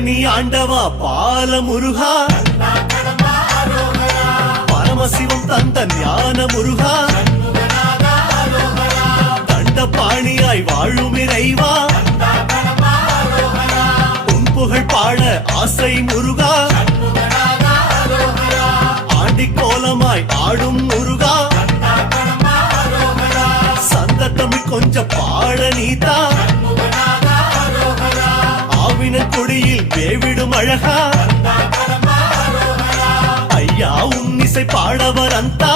பழனி ஆண்டவா பால முருகா, பரமசிவம் தந்த ஞான முருகா, தண்டபாணியாய் வாழும் இறைவா, உன் புகழ் பாட ஆசை முருகா, ஆண்டி கோலமாய் ஆடும் முருகா, சந்த தமிழ் கொஞ்சம் பாட நீதா, ஆவினன் கொடியில் வேவிடும் அழகா, ஐயா உன் இசை பாடவர் அந்தா,